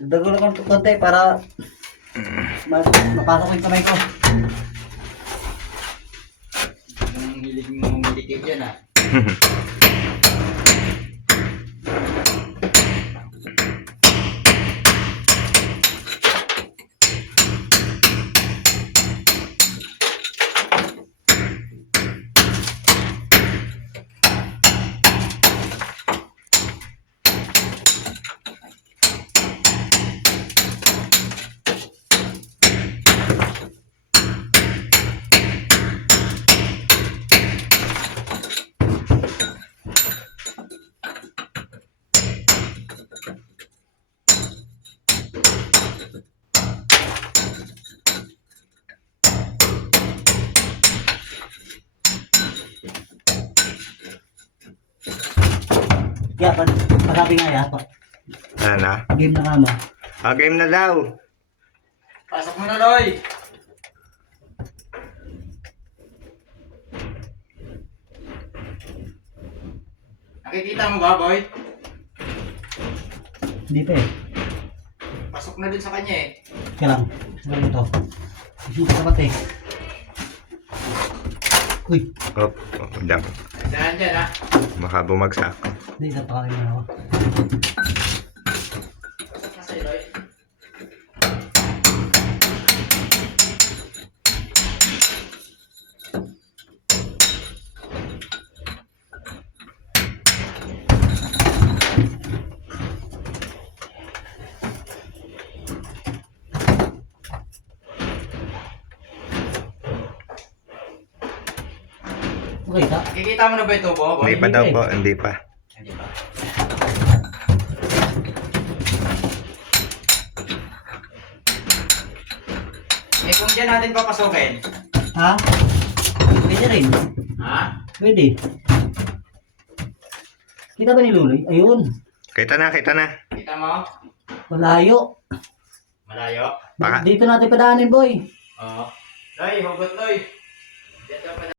Dago lang ng konti para mapasok yung kamay ko. Ang hilig mo medicate yan ah. Kaya pag-sabi nga yan, Ano? game na nga mo. Game na daw. Pasok mo na, Loy! Nakikita mo ba, boy? Hindi pa eh. Pasok na dun sa kanya eh. Kaya lang. Ano ito? Hindi ka sapat eh. Uy. Oh, diyan. Saan dyan ah? Baka bumagsak. Hindi, napakain na ako. Pasok na sa'yo, Loy. Okay, ta. Nakikita mo na ba ito, boy? Hindi pa daw po, hindi pa. Hindi pa. Eh kung dyan natin papasukin. Ha? Pwede rin. Ha? Pwede. Kita ba ni Luloy? Ayun. Kita na, kita na. Kita mo? Malayo. Malayo? Baka- Dito natin padaanin, boy. Oo. Loy, hugot, Loy. Diyan ka pa